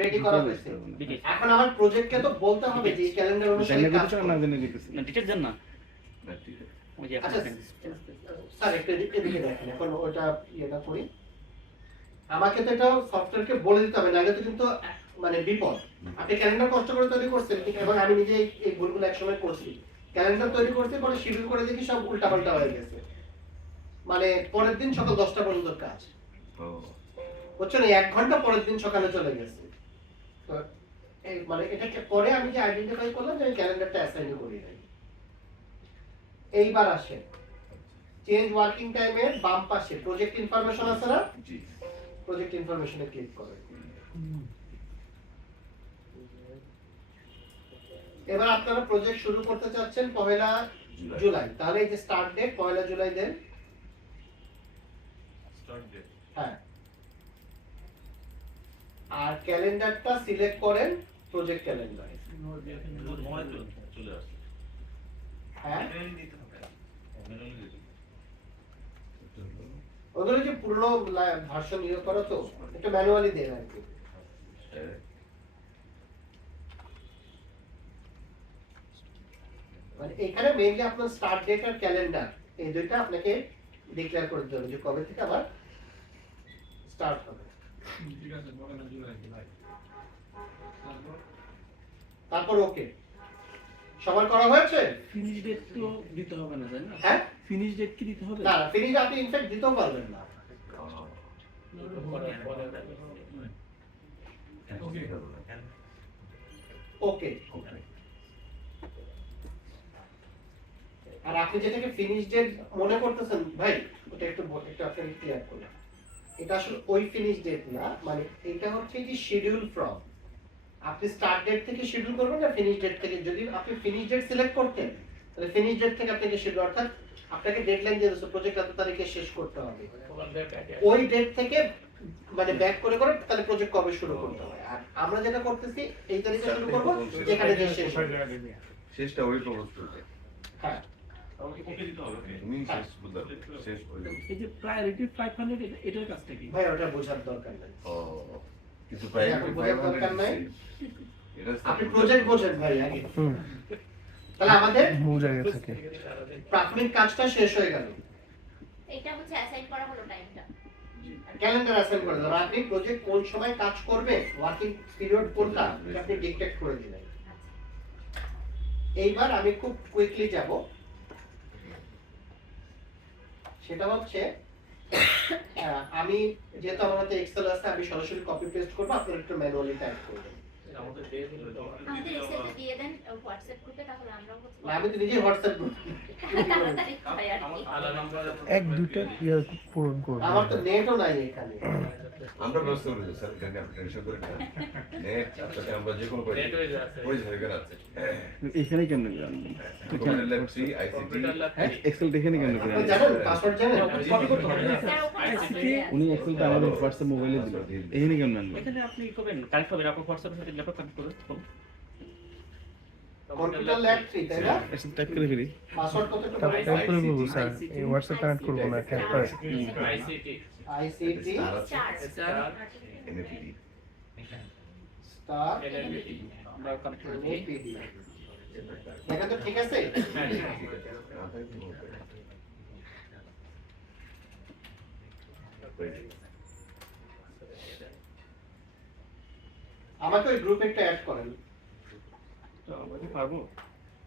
Ready করা হয়েছে। এখন আমার প্রজেক্টকে তো বলতে হবে যে ক্যালেন্ডার অনুসারে কাজ করতে। না ডিটেইলস দেন না। ওই যে আচ্ছা স্যার একটা এদিকে দেখেন, এখন ওটা ইয়েটা করি। আমাকে তো এটা সফটওয়্যারকে বলে দিতে হবে, নাহলে তো কিন্তু মানে বিপদ। আপনি ক্যালেন্ডার কষ্ট করে তৈরি করছেন, ঠিক, এবং আমি নিজে এই ভুলগুলো একসময় করছি। ক্যালেন্ডার তৈরি করতে পরে শিডিউল করে দেখি সব উল্টাপাল্টা হয়ে গেছে, মানে পরের দিন সকাল 10টা পর্যন্ত কাজ, বুঝছেন, 1 ঘন্টা পরের দিন সকালে চলে গেছে। তো এই মানে এটাকে পরে আমি যে আইডেন্টিফাই করলাম যে আমি ক্যালেন্ডারটা অ্যাসাইন করি নাই। এইবার আসে চেঞ্জ ওয়ার্কিং টাইমের বাম পাশে প্রজেক্ট ইনফরমেশন আছে না? জি, প্রজেক্ট ইনফরমেশনে ক্লিক করেন। এবার আপনারা প্রজেক্ট শুরু করতে চাচ্ছেন 1 জুলাই, তাহলে এই যে স্টার্ট ডেট 1 জুলাই দেন। স্টার্ট ডেট, হ্যাঁ। আর ক্যালেন্ডারটা সিলেক্ট করেন প্রজেক্ট ক্যালেন্ডার। চলে আসছে, হ্যাঁ ওগুলো যে পুরনো ভার্সন ইয়ে করো তো একটু ম্যানুয়ালি দেন আর কি। মানে এখানে মেইনলি আপনার স্টার্ট ডেট আর ক্যালেন্ডার এই দুইটা আপনাকে ডিক্লেয়ার করতে হবে যে কবে থেকে আবার স্টার্ট হবে। ঠিক আছে, বলেন জুলাই। তারপর ওকে সবার করা হয়েছে। ফিনিশ ডেট তো দিতে হবে না, তাই না? হ্যাঁ, ফিনিশ ডেট কি দিতে হবে? না ফিনিশ আপনি ইনফ্যাক্ট দিতেও পারবেন না। ওকে, আর আপনি যেটাকে ফিনিশ ডেট মনে করতেছেন ভাই, ওটা একটু আপনাকে ক্লিয়ার করলাম। এটা আসলে ওই ফিনিশ ডেট না, মানে এটা হচ্ছে কি শিডিউল ফ্রম। আপনি স্টার্ট ডেট থেকে শিডিউল করবেন না ফিনিশ ডেট থেকে। যদি আপনি ফিনিশ ডেট সিলেক্ট করতেন তাহলে ফিনিশ ডেট থেকে আপনাকে শিডিউল, অর্থাৎ আপনাকে ডেডলাইন দিয়ে দিয়েছে প্রজেক্ট এত তারিখে শেষ করতে হবে, ওই ডেট থেকে মানে ব্যাক করে করে তাহলে প্রজেক্ট কবে শুরু করতে হবে। আর আমরা যেটা করতেছি এই তারিখে শুরু করব, যেখানে যে শেষ হবে শেষটা ওই প্রপোজ করতে। হ্যাঁ, তুমি শেষ বলতে শেষ করে এই যে প্রায়োরিটি 500 এটার কাজটা কি ভাই ওটা বোঝার দরকার নাই। ও কিছু প্রায়োরিটি 500 এটা আপনি প্রজেক্ট বোঝেন ভাই আগে। তাহলে আমাদের মূল জায়গা থেকে প্রাথমিক কাজটা শেষ হয়ে গেল। এটা হচ্ছে অ্যাসাইন করা হলো টাইমটা, ক্যালেন্ডার অ্যাসাইন করে দাও। আপনি প্রজেক্ট কোন সময় কাজ করবে, ওয়ার্কিং পিরিয়ড কোনটা এটা আপনি ডিটেক্ট করে দিলেন। এইবার আমি খুব কুইকলি যাব, সেটা হচ্ছে আমি যেহেতু আমার হাতে এক্সেল আছে আমি সরাসরি কপি পেস্ট করব, আপনারা একটু ম্যানুয়ালি টাইপ করবেন। আমাদের এসএতে দিয়ে দেন হোয়াটসঅ্যাপ গ্রুপে, তাহলে আমরাও করতে না আমি তো নিজে হোয়াটসঅ্যাপ গ্রুপ তাড়াতাড়ি হয় আর কি। এক দুইটা ইয়ে পূরণ করব। আমার তো নেটও নাই এখানে। আমরা ব্যবস্থা করে দিই স্যার, এটা আপনি টেনশন করেন না। নেট আপনাকে আমরা যে কোনো করে ওই জায়গায় আছে। এখানে কেন কম্পিউটার ল্যাব 3 আইসিটি এক্সেল এখানে কেন আপনি জানেন পাসওয়ার্ড জানেন? কপি করতে হবে না স্যার ওখানে উনি এক্সেলটা আমাদের হোয়াটসঅ্যাপ মোবাইলে দিল, এখানে কেন আনবেন? এখানে আপনি করবেন কানেক্ট হবে, আপনার হোয়াটসঅ্যাপের সাথে ল্যাপটপ কানেক্ট করুন। কম্পিউটার ল্যাব 3 তাই না? এসে টাইপ করে ফেলি। পাসওয়ার্ড কত টাইপ করে বলবো স্যার, এই হোয়াটসঅ্যাপ কানেক্ট করব না টাইপ করে। আইসিটি স্টার এনএপিডি স্টার আমরা কানেক্ট করে এপিডি। দেখা তো ঠিক আছে? আমাকে ওই গ্রুপে একটা অ্যাড করেন। তো আমরা কি পারবো?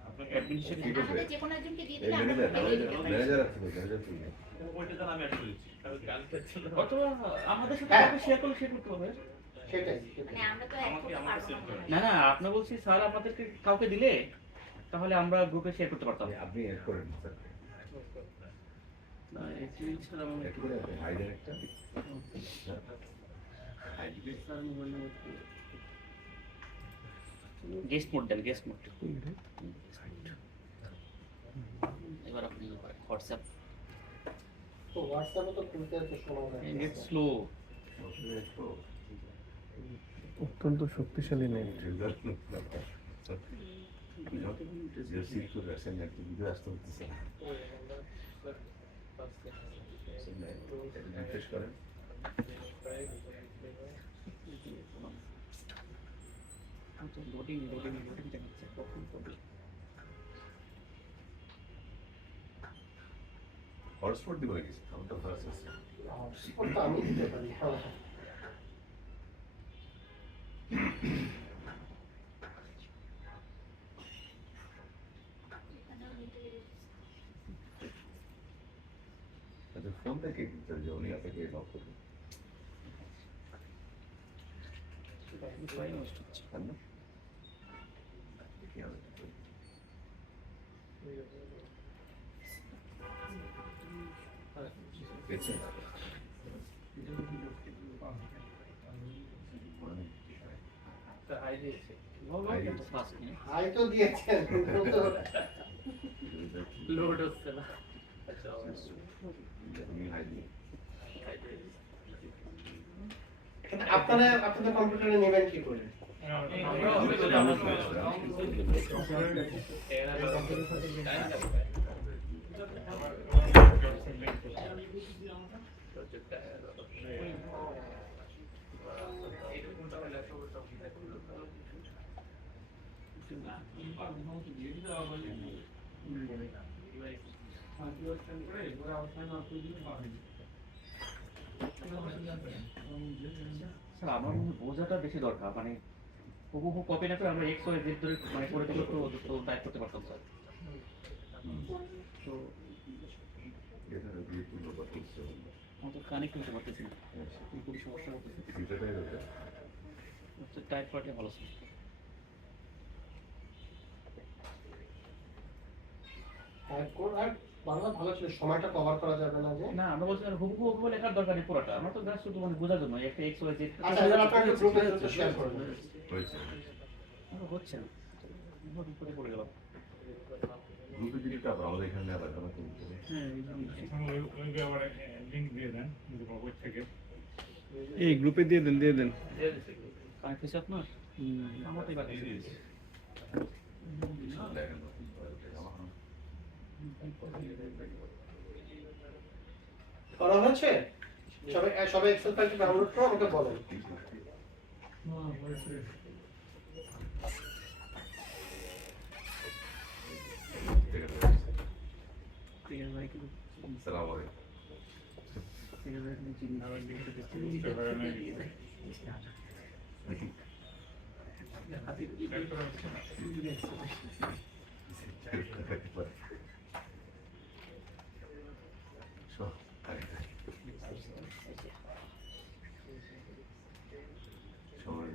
আপনার অ্যাডমিন হিসেবে কি আমাদের যে কোনো একজনকে দিয়ে এই দিলে আমরা ম্যানেজার গ্রুপে দিয়ে দিতে পারি। ম্যানেজার আছে ম্যানেজার তুমি ওইটা তো আমি অ্যাড করেছি, কালকে অথবা আমাদের সাথে শেয়ার করতে হবে। সেটাই মানে আমরা তো এক করতে পারবো না। না না, আপনি বলছি স্যার আপনাদেরকে কাউকে দিলে তাহলে আমরা গ্রুপে শেয়ার করতে পারতাম। আপনি অ্যাড করেন স্যার, না অ্যাকচুয়ালি স্যার আমার অ্যাড করে আইডিয়া একটা ID sir mobile number guest mode দেন, গেস্ট মোড। এবার আপনি হোয়াটসঅ্যাপ তো হোয়াটসঅ্যাপে তো খুলতে এত সময় লাগে। Net slow. অত্যন্ত শক্তিশালী নেই। যে সিট করে আসেন একটা ভিডিও আসতে হচ্ছে না, রিফ্রেশ করেন। লোডিং দেখাচ্ছে হটস্পট দিব নাকি আমি তো ফার্স্ট আছে হটস্পট তো আমি দিতে পারি হ্যাঁ এখানেও নিতে আচ্ছা ফোন থেকে দিতে যে উনি আপনাকে নক করবেন তাই না? দেখি আমি পেয়েছেন? হাই তো দিয়েছেন কিন্তু লোড হচ্ছে না তুমি হাই দিন। আপনারা আপনাদের কম্পিউটারে নেবেন কি করে স্যার আমার মনে হয় বোঝাটা বেশি দরকার মানে হুবহু কপি না করে আমরা এক্স ওয়াই জেড ধরে মানে করে দিলে তো টাইপ করতে পারতাম স্যার তো এটা দিয়ে পূর্ণ করতে হচ্ছে আমার তো কানেক্ট করতে পারতেছি না খুবই সমস্যা হতেছে সেটাই হচ্ছে টাইপ করাটাই ভালো স্যার আর বাংলা ভালো ছিল সময়টা কভার করা যাবে না যে না আমরা বলছি হুবহু লেখার দরকার নেই পুরোটা আমরা তো জাস্ট শুধু মানে বোঝার জন্য একটা এক্স ওয়াই জেড আচ্ছা এবার আপনাকে গ্রুপে যত শেয়ার করব হয়েছে হচ্ছে না উপরে পড়ে গেলাম গ্রুপে যদি আবার আমাদের এখানে আবার আমরা করবো এই গ্রুপে দিয়ে দেন কানেক্ট হয়েছে আপনার আমারটাই বাকি দেখেন করা হয়েছে সবাই সবাই এক্সেল ফাইলটি ডাউনলোড করে আমাকে বলেন আসসালামু আলাইকুম So, সবাই